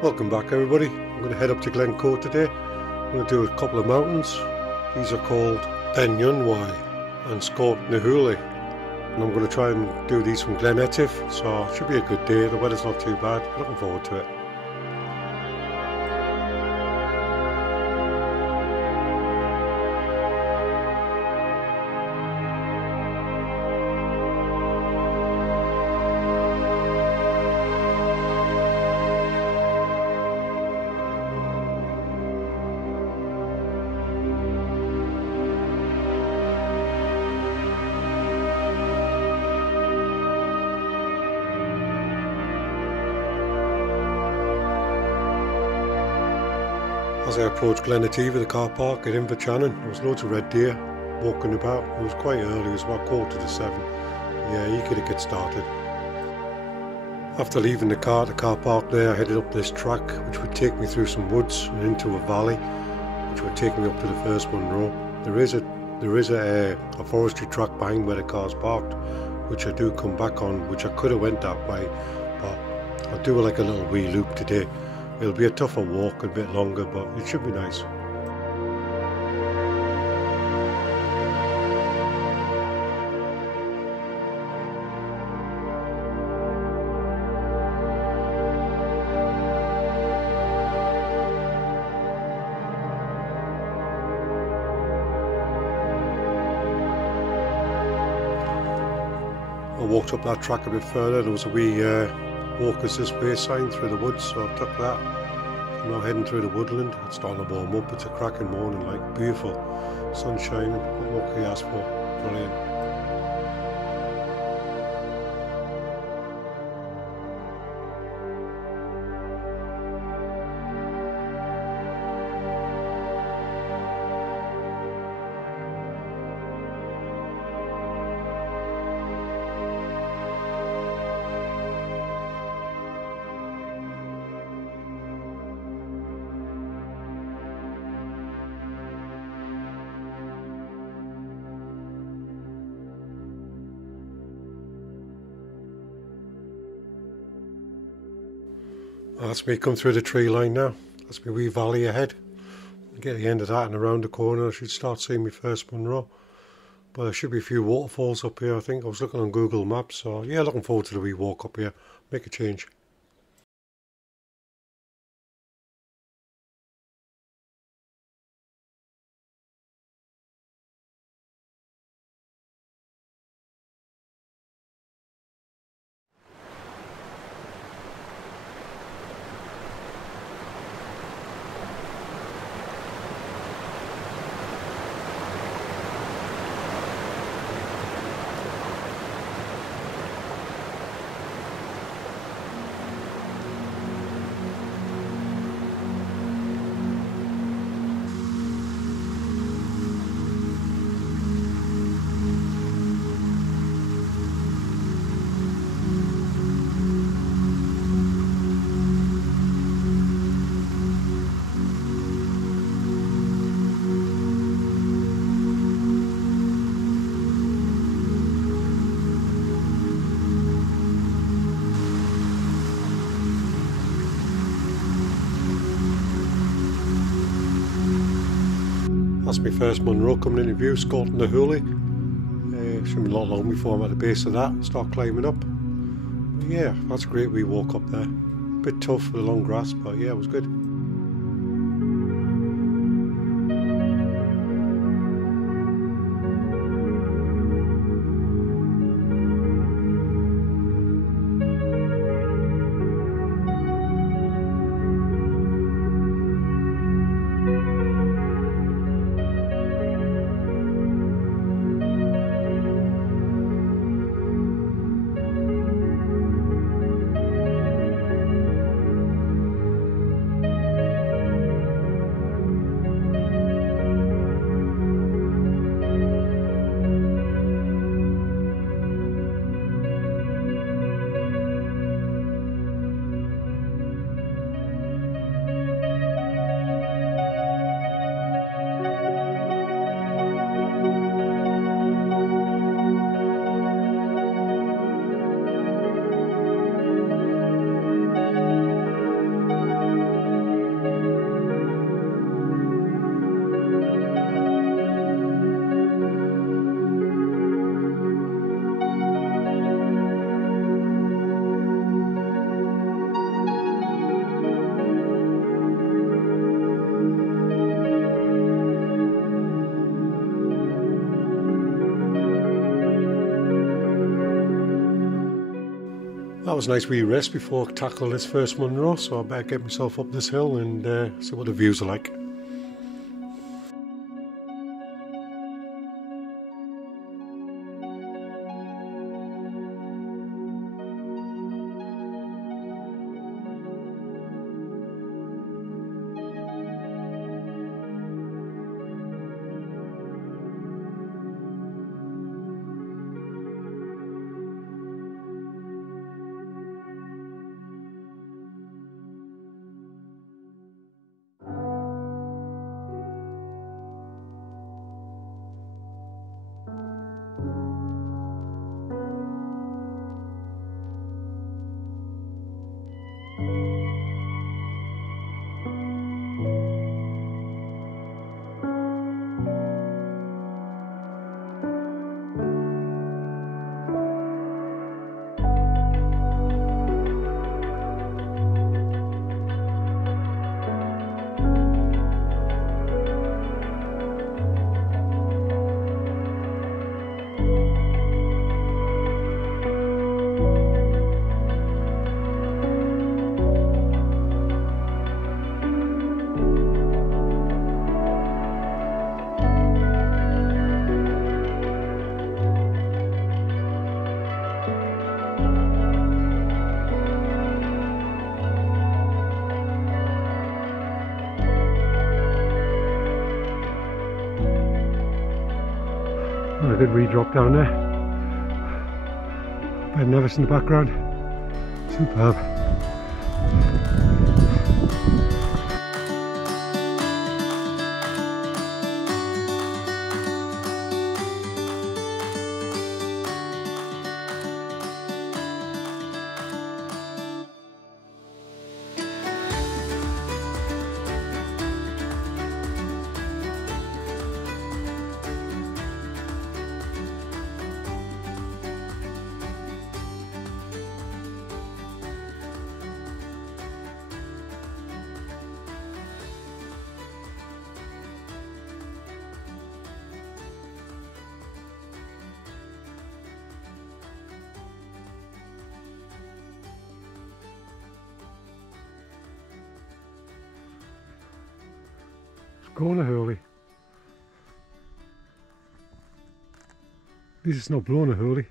Welcome back everybody. I'm going to head up to Glencoe today. I'm going to do a couple of mountains. These are called Enyunwai and Scort na Hoolie. And I'm going to try and do these from Glen Etive, so it should be a good day. The weather's not too bad. Looking forward to it. As I approached Glen Etive, the car park at Inverchannon, there was loads of red deer walking about. It was quite early, it was about 6:45. Yeah, eager to get started. After leaving the car at the car park there, I headed up this track which would take me through some woods and into a valley which would take me up to the first Munro. There is a forestry track behind where the car's parked, which I do come back on, which I could have went that way, but I'll do like a little wee loop today. It'll be a tougher walk, a bit longer, but it should be nice. I walked up that track a bit further. There was a wee walkers this way sign through the woods, so I took that. I'm now heading through the woodland. It's starting to warm up. It's a cracking morning, like beautiful, sun shining. What can you ask for? Brilliant. That's me come through the tree line now. That's my wee valley ahead. I get the end of that and around the corner I should start seeing my first Munro. But there should be a few waterfalls up here, I think. I was looking on Google Maps, so yeah, looking forward to the wee walk up here. Make a change. That's my first Munro coming into view, Scort na Hoolie. Shouldn't be a lot long before I'm at the base of that, start climbing up. But yeah, that's a great wee walk up there. A bit tough for the long grass, but yeah, it was good. was a nice wee rest before I tackle this first Munro, so I better get myself up this hill and see what the views are like. A good wee drop down there. Ben Nevis in the background. Superb. Going Hurley. At least it's not blowing a Hurley.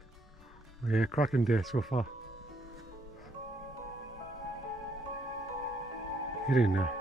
Yeah, cracking day so far. Get in there.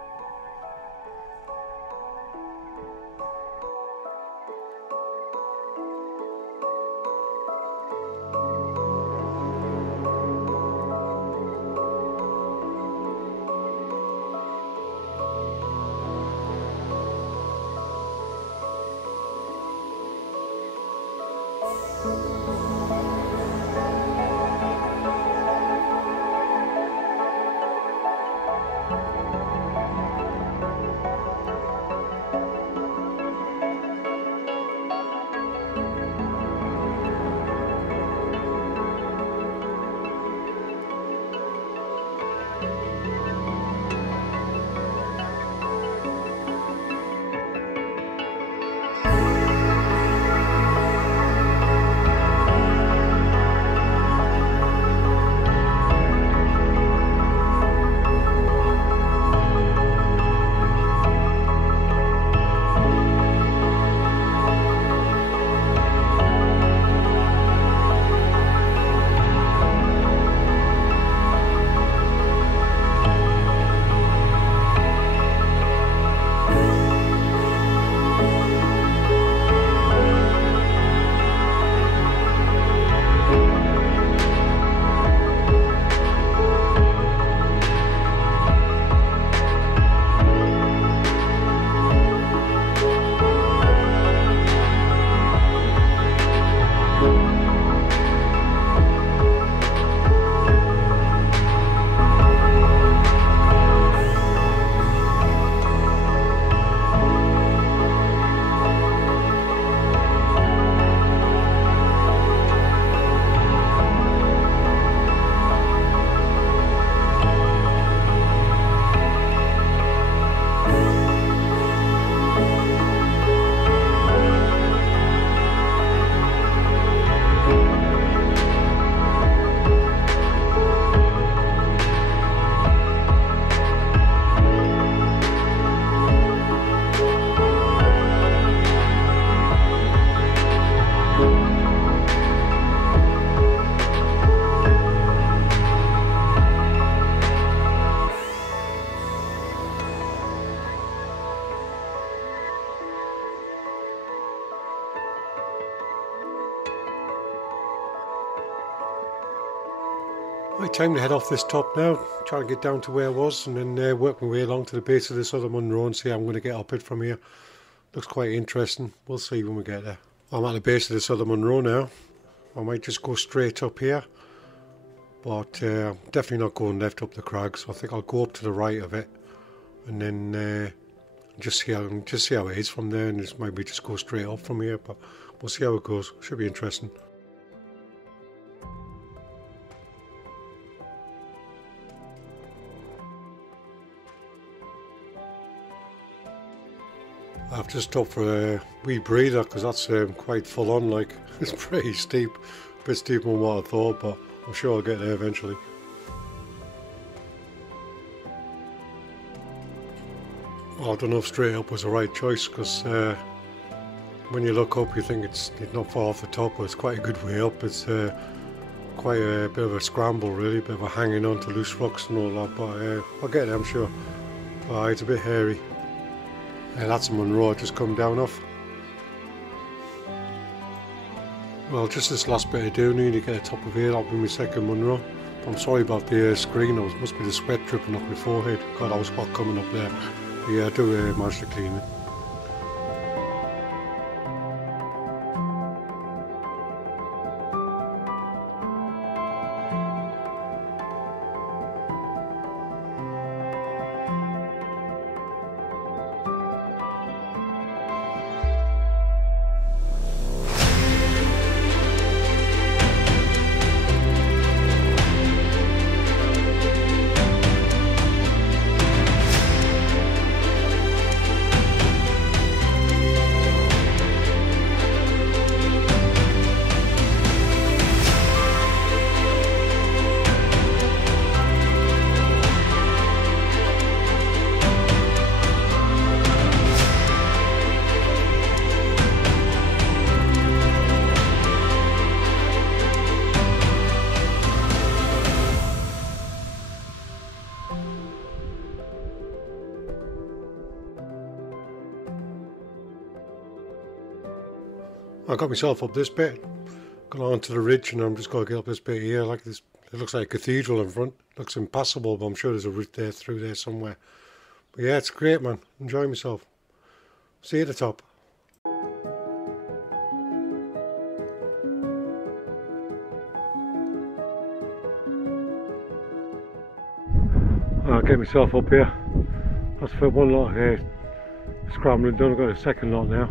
Right, time to head off this top now, try to get down to where I was and then work my way along to the base of this other Munro and see how I'm going to get up it from here. Looks quite interesting, we'll see when we get there. I'm at the base of this other Munro now. I might just go straight up here, but I'm definitely not going left up the crag, so I think I'll go up to the right of it and then just see how it is from there, and just maybe just go straight up from here, but we'll see how it goes. Should be interesting. I've just stopped for a wee breather because that's quite full on, like it's pretty steep, a bit steeper than what I thought, but I'm sure I'll get there eventually. Well, I don't know if straight up was the right choice because when you look up you think it's not far off the top, but it's quite a good way up. It's quite a bit of a scramble really, a bit of a hanging on to loose rocks and all that, but I'll get there I'm sure. But it's a bit hairy. That's a Munro I've just come down off. Well, just this last bit of doing, need to get the top of here, that'll be my second Munro. I'm sorry about the screen, it must be the sweat dripping off my forehead. God, I was hot coming up there. But yeah, I do manage to clean it. I got myself up this bit, gone on to the ridge, and I'm just going to get up this bit here. Like this, it looks like a cathedral in front. Looks impassable, but I'm sure there's a route there through there somewhere. But yeah, it's great, man. Enjoy myself. See you at the top. I'll get myself up here. That's for one lot here. Scrambling done. I've got a second lot now.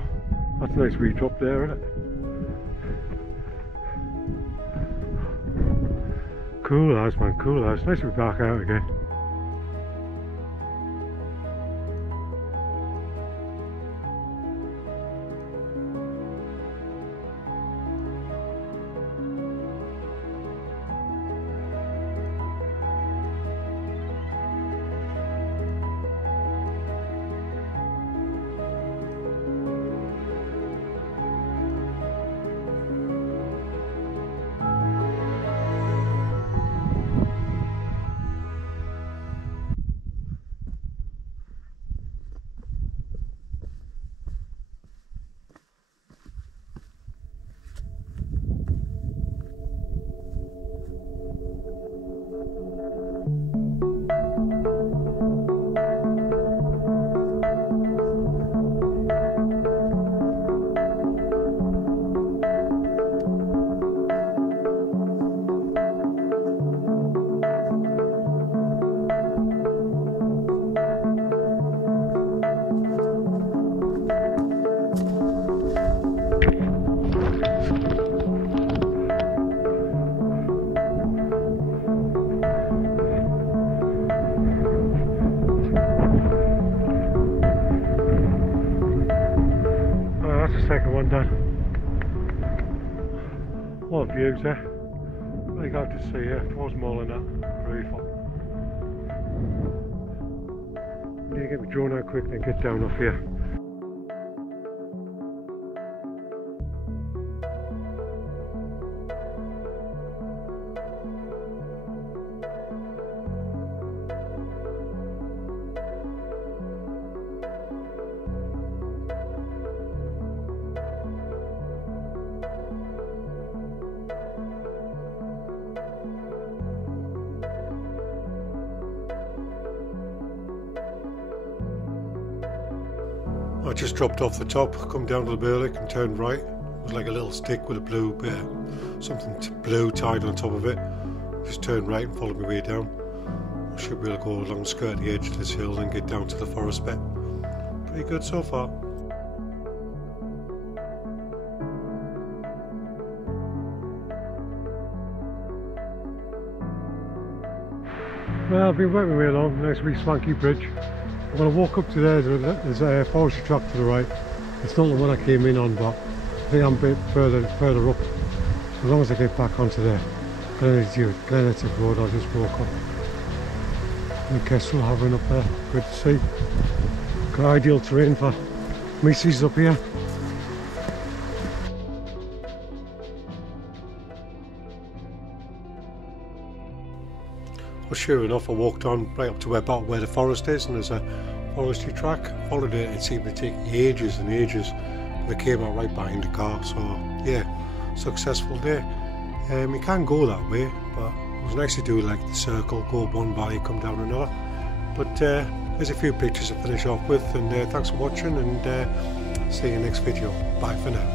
That's a nice wee drop there, isn't it? Cool as, man, cool as. Nice to be back out again. Second one done. What views there. Really glad to see you. Towards Mall and that. Beautiful. Need to get my drone out quick and get down off here. I just dropped off the top, come down to the Birlick and turned right. It was like a little stick with a blue bit, something blue tied on top of it. Just turned right and followed my way down. I should be able to go along the skirt the edge of this hill and get down to the forest bit. Pretty good so far. Well, I've been working my way along, nice wee swanky bridge. I'm going to walk up to there, there's a forestry track to the right. It's not the one I came in on, but I think I'm a bit further up. So as long as I get back onto the Glenettic Road, I'll just walk up. The Kestrel hovering up there, good to see. Got ideal terrain for Macy's up here. Well, sure enough, I walked on right up to where the forest is, and there's a forestry track. Followed it, it seemed to take ages and ages, and I came out right behind the car, so yeah, successful day. You can go that way, but it was nice to do like the circle, go one valley, come down another. But there's a few pictures to finish off with, and thanks for watching, and see you next video. Bye for now.